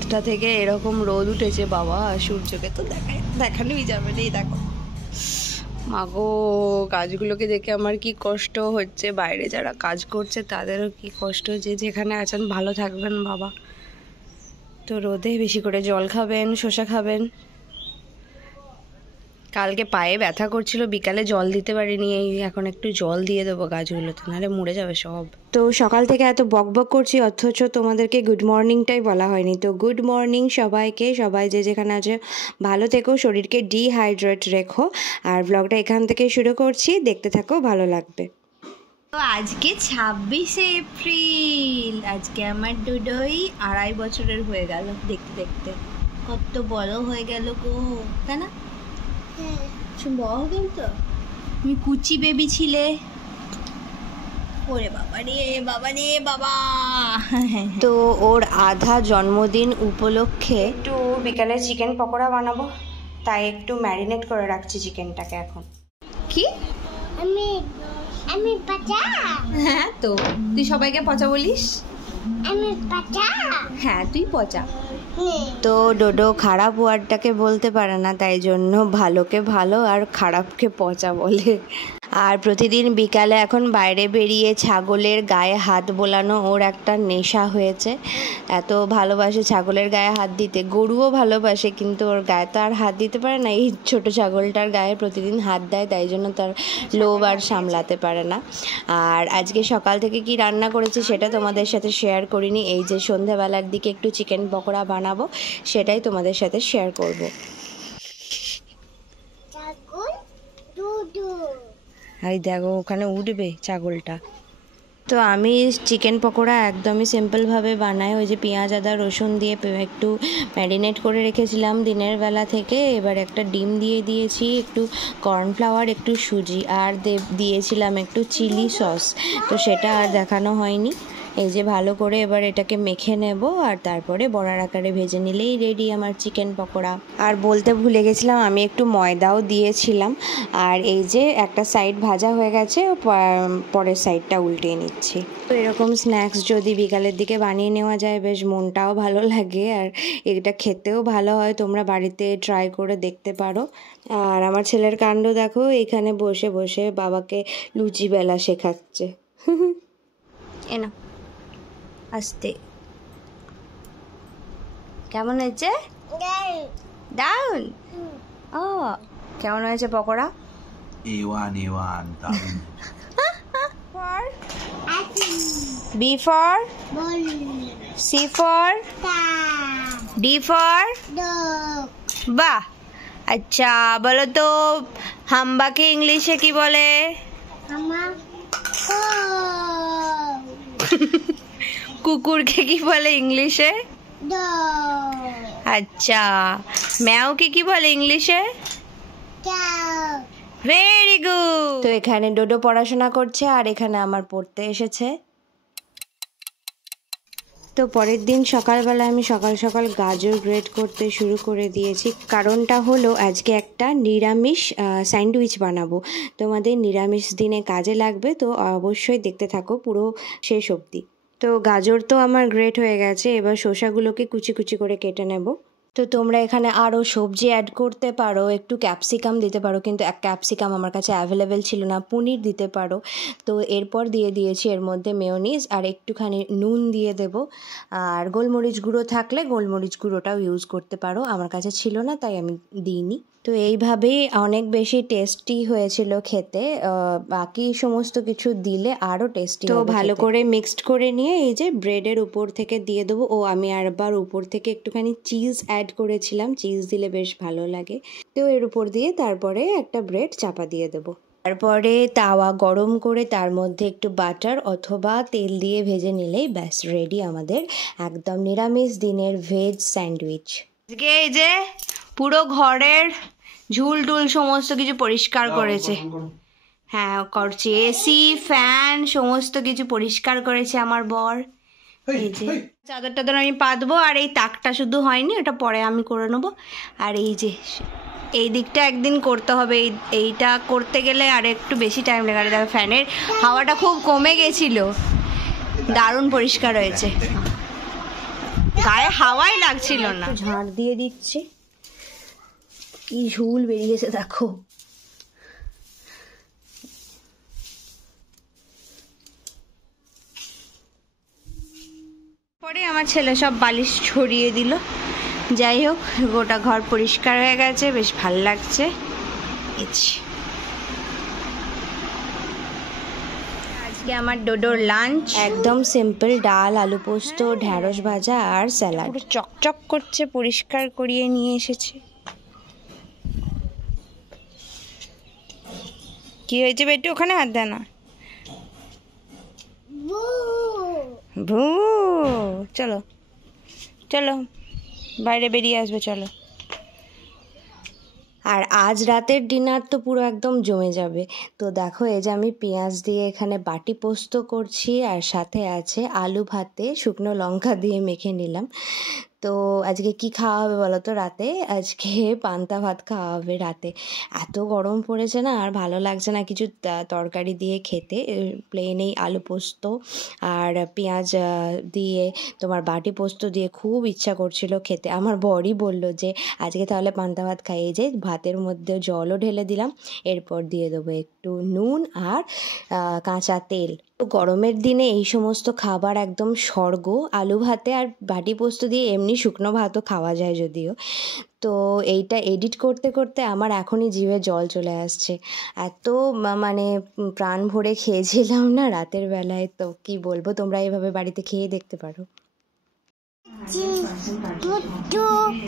7টা থেকে এরকম রোদ উঠেছে বাবা, সূর্যকে তো দেখানোই যাবে না। এই দেখো মাগো, গাছগুলোকে দেখে আমার কি কষ্ট হচ্ছে, বাইরে যারা কাজ করছে তাদেরও কি কষ্ট, যে যেখানে আছেন ভালো থাকবেন বাবা। তো রোদে বেশি করে জল খাবেন, শসা খাবেন। কালকে পায়ে ব্যথা করছিল, বিকালে জল দিতে পারিনি, এই এখন একটু জল দিয়ে দেবো গাছগুলোতে, নাহলে মরে যাবে সব। তো সকাল থেকে এত বকবক করছি অথচ তোমাদেরকে গুড মর্নিংটাই বলা হয়নি। তো গুড মর্নিং সবাইকে, সবাই যে যেখানে আছে ভালো থেকো, শরীরকে ডিহাইড্রেট রেখো। আর ব্লগটা এখান থেকে শুরু করছি, দেখতে থাকো, ভালো লাগবে। তো আজকে 26শে এপ্রিল, আজকে আমার ডুডোই 2.5 বছরের হয়ে গেল। দেখতে দেখতে কত বড় হয়ে গেল গো, তাই না? বড় কিন্তু তুমি কুচি বেবি ছিলে। ওরে বাবা রে বাবা রে বাবা। তো ওর আধা জন্মদিন উপলক্ষে একটু বিকালে চিকেন পকোড়া বানাবো, তাই একটু ম্যারিনেট করে রাখছি চিকেনটাকে। এখন কি আমি পচা? হ্যাঁ, তো তুই সবাইকে পচা বলিস? আমি পচা? হ্যাঁ, তুই পচা। তো ডোডো খারাপ ওয়ার্ডটাকে বলতে পারে না, তাই জন্য ভালোকে ভালো আর খারাপকে পচা বলে। আর প্রতিদিন বিকালে এখন বাইরে বেরিয়ে ছাগলের গায়ে হাত বোলানো ওর একটা নেশা হয়েছে। এত ভালোবাসে ছাগলের গায়ে হাত দিতে, গরুও ভালোবাসে, কিন্তু ওর গায়ে তো আর হাত দিতে পারে না। এই ছোট ছাগলটার গায়ে প্রতিদিন হাত দেয়, তাই জন্য তার লোভ আর সামলাতে পারে না। আর আজকে সকাল থেকে কি রান্না করেছি সেটা তোমাদের সাথে শেয়ার করিনি। এই যে সন্ধ্যাবেলার দিকে একটু চিকেন পকোড়া বানাবো, সেটাই তোমাদের সাথে শেয়ার করব। এই দেখো ওখানে উঠবে ছাগলটা। তো আমি চিকেন পকোড়া একদমই সিম্পলভাবে বানাই। ওই যে পেঁয়াজ আদা রসুন দিয়ে একটু ম্যারিনেট করে রেখেছিলাম দিনের বেলা থেকে। এবার একটা ডিম দিয়ে দিয়েছি, একটু কর্নফ্লাওয়ার, একটু সুজি, আর দিয়েছিলাম একটু চিলি সস। তো সেটা আর দেখানো হয়নি। এই যে ভালো করে এবার এটাকে মেখে নেব, আর তারপরে বড়ার আকারে ভেজে নিলেই রেডি আমার চিকেন পকোড়া। আর বলতে ভুলে গেছিলাম, আমি একটু ময়দাও দিয়েছিলাম। আর এই যে একটা সাইড ভাজা হয়ে গেছে, পরের সাইডটা উল্টিয়ে নিচ্ছি। তো এরকম স্ন্যাক্স যদি বিকালের দিকে বানিয়ে নেওয়া যায়, বেশ মনটাও ভালো লাগে আর এটা খেতেও ভালো হয়। তোমরা বাড়িতে ট্রাই করে দেখতে পারো। আর আমার ছেলের কাণ্ড দেখো, এখানে বসে বসে বাবাকে লুচি বেলা শেখাচ্ছে। এনা আস্তে, কেমন হয়েছে? দারুন। ও কেমন হয়েছে পকোড়া? A1 দারুন। B for C for D for বাহ। আচ্ছা বলো তো হাম্বাকে ইংলিশে কি বলে? কুকুরকে কি বলে ইংলিশে? আচ্ছা ম্যাওকে কি বলে ইংলিশে? Very good. তো এখানে ডোডো পড়াশোনা করছে আর এখানে আমার পড়তে এসেছে। তো পরের দিন সকালবেলা আমি সকাল সকাল গাজর গ্রেট করতে শুরু করে দিয়েছি। কারণটা হলো আজকে একটা নিরামিষ স্যান্ডউইচ বানাবো, তোমাদের নিরামিষ দিনে কাজে লাগবে। তো অবশ্যই দেখতে থাকো পুরো শেষ অবধি। তো গাজর তো আমার গ্রেট হয়ে গেছে, এবার শসাগুলোকে কুচি কুচি করে কেটে নেব। তো তোমরা এখানে আরও সবজি অ্যাড করতে পারো, একটু ক্যাপসিকাম দিতে পারো, কিন্তু ক্যাপসিকাম আমার কাছে অ্যাভেলেবেল ছিল না। পনির দিতে পারো। তো এরপর দিয়ে দিয়েছি এর মধ্যে মেয়োনিজ আর একটুখানি নুন দিয়ে দেব। আর গোলমরিচ গুঁড়ো থাকলে গোলমরিচ গুঁড়োটাও ইউজ করতে পারো, আমার কাছে ছিল না তাই আমি দিইনি। তো এইভাবেই অনেক বেশি টেস্টি হয়েছিল খেতে, বাকি সমস্ত কিছু দিলে আরও টেস্টি। তো ভালো করে মিক্সড করে নিয়ে এই যে ব্রেডের উপর থেকে দিয়ে দেবো। ও আমি আরবার উপর থেকে একটুখানি চিজ অ্যাড করেছিলাম, চিজ দিলে বেশ ভালো লাগে। তো এর উপর দিয়ে তারপরে একটা ব্রেড চাপা দিয়ে দেবো। তারপরে তাওয়া গরম করে তার মধ্যে একটু বাটার অথবা তেল দিয়ে ভেজে নিলেই ব্যাস রেডি আমাদের একদম নিরামিষ দিনের ভেজ স্যান্ডউইচ। আজকে এই যে পুরো ঘরের ঝুল টুল সমস্ত কিছু পরিষ্কার করেছে। হ্যাঁ করছি, এসি ফ্যান সমস্ত কিছু পরিষ্কার করেছে আমার বর। এই যে চাদর টাদর আমি পাতবো, আর এই তাকটা শুধু হয়নি, ওটা পরে আমি করে নেবো। আর এই যে এই দিকটা একদিন করতে হবে, এইটা করতে গেলে আর একটু বেশি টাইম লেগে যাবে। ফ্যানের হাওয়াটা খুব কমে গেছিল, দারুণ পরিষ্কার হয়েছে। গায়ে হাওয়াই লাগছিল না। ঝাড় দিয়ে দিচ্ছি, কি ঝুল বেরিয়েছে দেখো। পরে আমার ছেলে সব বালিশ ছড়িয়ে দিল। যাই হোক, গোটা ঘর পরিষ্কার হয়ে গেছে, বেশ ভাল লাগছে। আজকে আমার ডোডোর লাঞ্চ একদম সিম্পল, ডাল, আলু পোস্ত, ঢ্যাঁড়স ভাজা আর স্যালাড। পুরো চকচক করছে, পরিষ্কার করিয়ে নিয়ে এসেছে। কি হয়েছে বেটু? ওখানে হাত দেয় না। ভু, চলো চলো বাইরে বেরিয়ে আসবে, চলো। আর আজ রাতের ডিনার তো পুরো একদম জমে যাবে। তো দেখো, এই যে আমি পেঁয়াজ দিয়ে এখানে বাটি পোস্ত করছি, আর সাথে আছে আলু ভাতে শুকনো লঙ্কা দিয়ে মেখে নিলাম। তো আজকে কি খাওয়া হবে বলো তো রাতে? আজকে পান্তা ভাত খাওয়া হবে রাতে। এত গরম পড়েছে না, আর ভালো লাগছে না কিছু তরকারি দিয়ে খেতে। প্লেন এই আলু পোস্ত আর পেঁয়াজ দিয়ে তোমার বাটি পোস্ত দিয়ে খুব ইচ্ছা করছিল খেতে। আমার বরই বলল যে আজকে তাহলে পান্তা ভাত খাই। এই যে ভাতের মধ্যে জলও ঢেলে দিলাম, এরপর দিয়ে দেবো একটু নুন আর কাঁচা তেল। তো গরমের দিনে এই সমস্ত খাবার একদম স্বর্গ। আলু ভাতে আর বাটি পোস্ত দিয়ে এমনি শুকনো ভাতও খাওয়া যায় যদিও। তো এইটা এডিট করতে করতে আমার এখনই জিভে জল চলে আসছে। এত মানে প্রাণ ভরে খেয়েছিলাম না রাতের বেলায়, তো কি বলবো। তোমরা এভাবে বাড়িতে খেয়ে দেখতে পারো।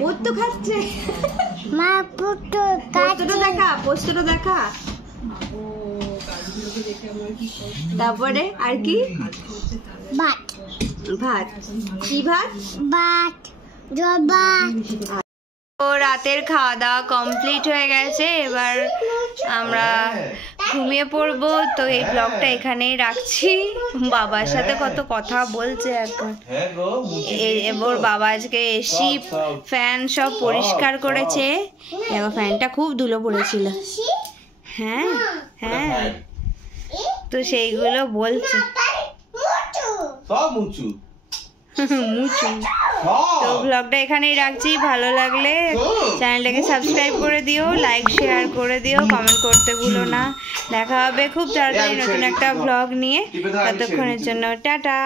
পোস্ত খাচ্ছে মা, পোস্তটা দেখা, পোস্তটা দেখা। তারপরে আর কি? ভাত। ভাত কি ভাত? ভাত, জল ভাত। তো রাতের খাওয়া দাওয়া কমপ্লিট হয়ে গেছে, এবার আমরা ঘুমিয়ে পড়বো। তো এই ব্লগটা এখানেই রাখছি। বাবার সাথে কত কথা বলছে এখন। এবার বাবা আজকে এসি ফ্যান সব পরিষ্কার করেছে। এবার ফ্যানটা খুব ধুলো পড়েছিল। হ্যাঁ হ্যাঁ, তো সেইগুলো বলছে। মুচু। তো ব্লগটা এখানেই রাখছি। ভালো লাগলে চ্যানেলটাকে সাবস্ক্রাইব করে দিও, লাইক শেয়ার করে দিও, কমেন্ট করতে ভুলো না। দেখা হবে খুব তাড়াতাড়ি নতুন একটা ব্লগ নিয়ে। ততক্ষণের জন্য টাটা।